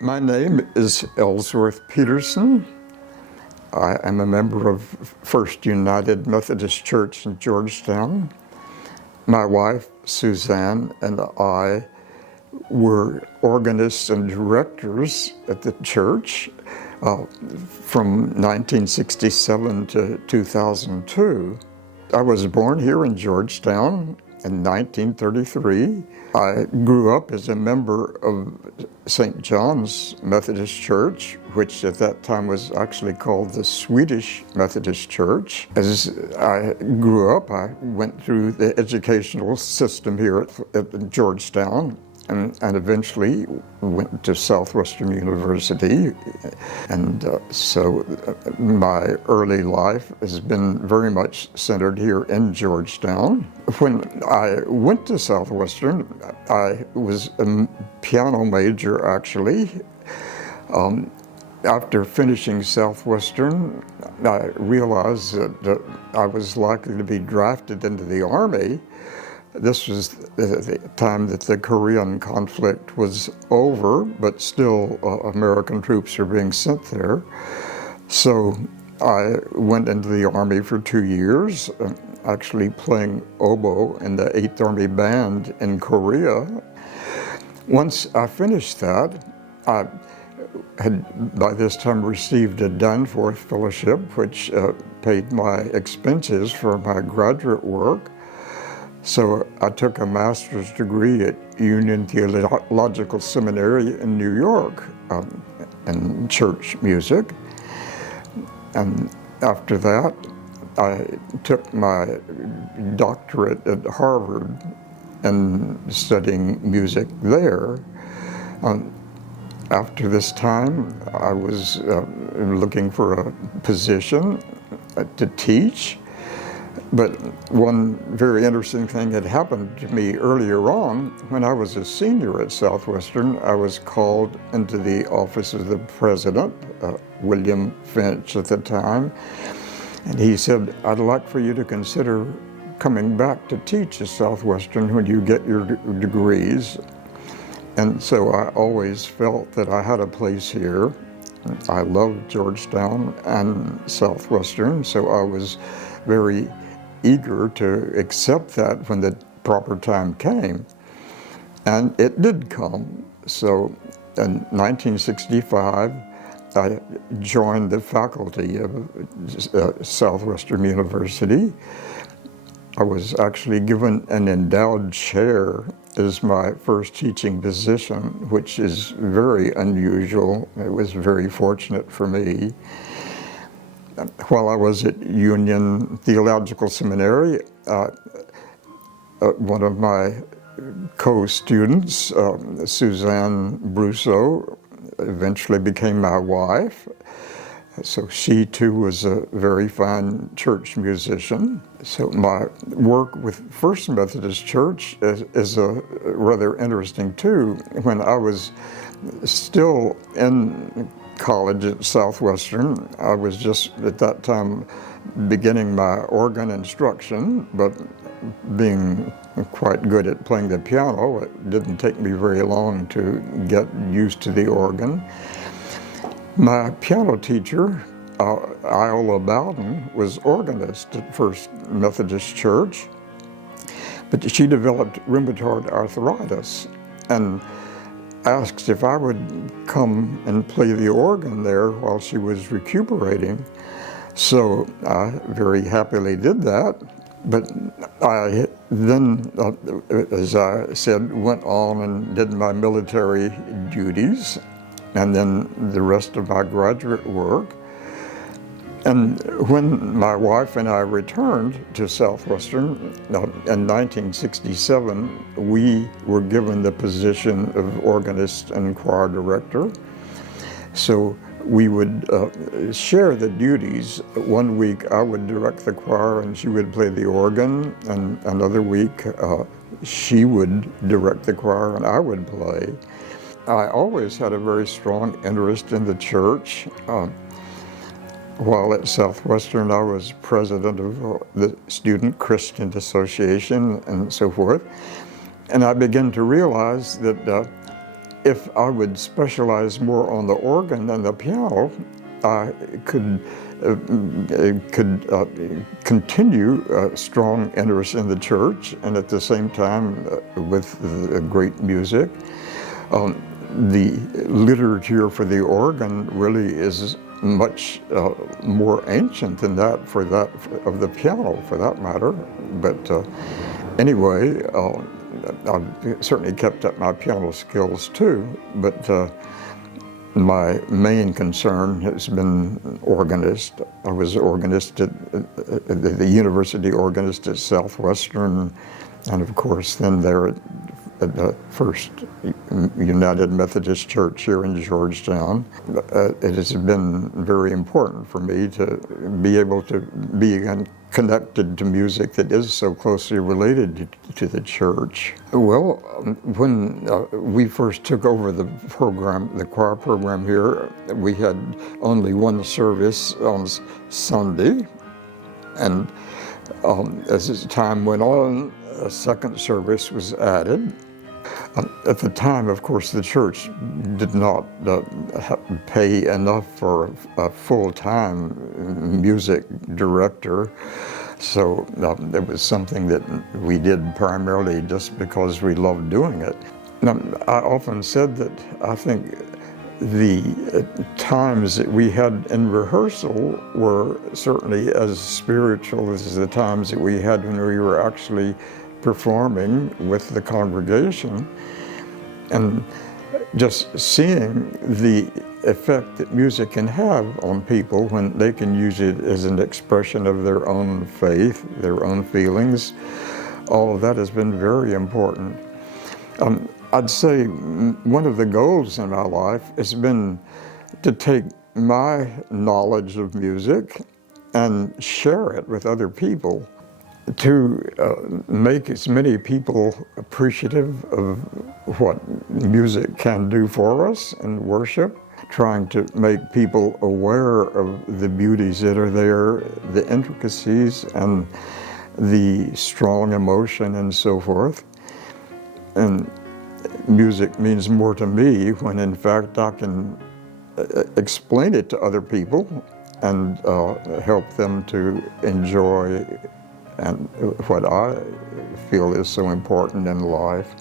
My name is Ellsworth Peterson. I am a member of First United Methodist Church in Georgetown. My wife, Suzanne, and I were organists and directors at the church from 1967 to 2002. I was born here in Georgetown in 1933. I grew up as a member of St. John's Methodist Church, which at that time was actually called the Swedish Methodist Church. As I grew up, I went through the educational system here at Georgetown and eventually went to Southwestern University. And so my early life has been very much centered here in Georgetown. When I went to Southwestern, I was a piano major, actually. After finishing Southwestern, I realized that I was likely to be drafted into the Army. This was the time that the Korean conflict was over, but still American troops were being sent there. So I went into the Army for 2 years, actually playing oboe in the 8th Army Band in Korea. Once I finished that, I had by this time received a Danforth Fellowship, which paid my expenses for my graduate work. So I took a master's degree at Union Theological Seminary in New York in church music. And after that, I took my doctorate at Harvard and studying music there. After this time, I was looking for a position to teach. But one very interesting thing had happened to me earlier on. When I was a senior at Southwestern, I was called into the office of the president, William Finch at the time, and he said, "I'd like for you to consider coming back to teach at Southwestern when you get your degrees." And so I always felt that I had a place here. I loved Georgetown and Southwestern, so I was very eager to accept that when the proper time came. And it did come. So in 1965, I joined the faculty of Southwestern University. I was actually given an endowed chair as my first teaching position, which is very unusual. It was very fortunate for me. While I was at Union Theological Seminary, one of my co-students, Suzanne Brousseau, eventually became my wife. So she too was a very fine church musician. So my work with First Methodist Church is rather interesting too. When I was still in college at Southwestern, I was just at that time beginning my organ instruction, but being quite good at playing the piano, it didn't take me very long to get used to the organ. My piano teacher, Iola Bowden, was organist at First Methodist Church, but she developed rheumatoid arthritis and asked if I would come and play the organ there while she was recuperating. So I very happily did that. But I then, as I said, went on and did my military duties and then the rest of my graduate work. And when my wife and I returned to Southwestern in 1967, we were given the position of organist and choir director. So we would share the duties. One week I would direct the choir and she would play the organ, and another week she would direct the choir and I would play. I always had a very strong interest in the church. While at Southwestern, I was president of the Student Christian Association and so forth. And I began to realize that if I would specialize more on the organ than the piano, I could continue a strong interest in the church, and at the same time with great music. The literature for the organ really is much more ancient than that of the piano, for that matter. But anyway, I've certainly kept up my piano skills too. But my main concern has been organist. I was organist at the university organist at Southwestern, and of course then there at the first United Methodist Church here in Georgetown. It has been very important for me to be able to be connected to music that is so closely related to the church. Well, when we first took over the program, the choir program here, we had only one service on Sunday, and as time went on, a second service was added. At the time, of course, the church did not pay enough for a full-time music director, so it was something that we did primarily just because we loved doing it. Now, I often said that I think the times that we had in rehearsal were certainly as spiritual as the times that we had when we were actually performing with the congregation, and just seeing the effect that music can have on people when they can use it as an expression of their own faith, their own feelings. All of that has been very important. I'd say one of the goals in my life has been to take my knowledge of music and share it with other people, to make as many people appreciative of what music can do for us in worship, trying to make people aware of the beauties that are there, the intricacies and the strong emotion and so forth. And music means more to me when in fact I can explain it to other people and help them to enjoy and what I feel is so important in life.